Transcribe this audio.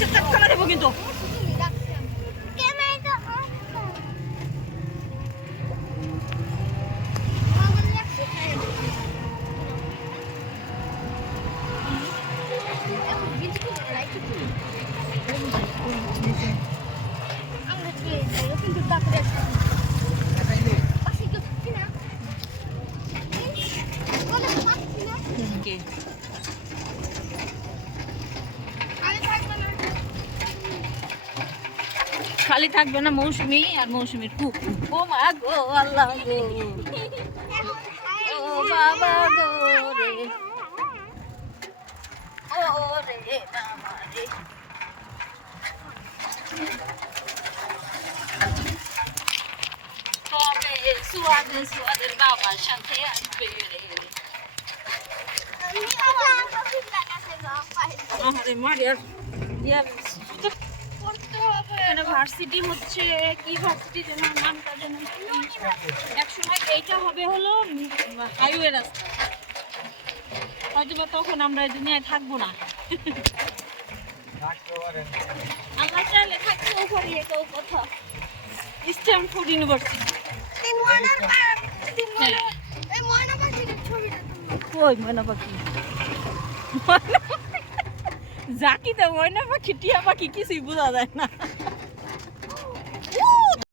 চটকানা দেবো কিন্তু। খালি থাকবে না মৌসুমী আর মৌসুমীর খুব। ও মা গো আল্লাহ গো, ও বাবা গো রে, ও রে বাবা রে। তবে সুয়াদের বাবার সাথে আসবে রে। আরে মারিয়ার ভার্সিটি হচ্ছে কি ভার্সিটি যেন নামটা যেন একসময় এইটা হবে হলো হাইওয়ে রাস্তা, হয়তো বা তখন আমরা এই দুনিয়ায় থাকবো না। আমরা চাইলে থাকতেও পারি, এটাও কথা। Stamford university. কই ময়না পাখি? জাকিতে ময়না পাখি টিয়া পাখি কিছুই বোঝা যায় না।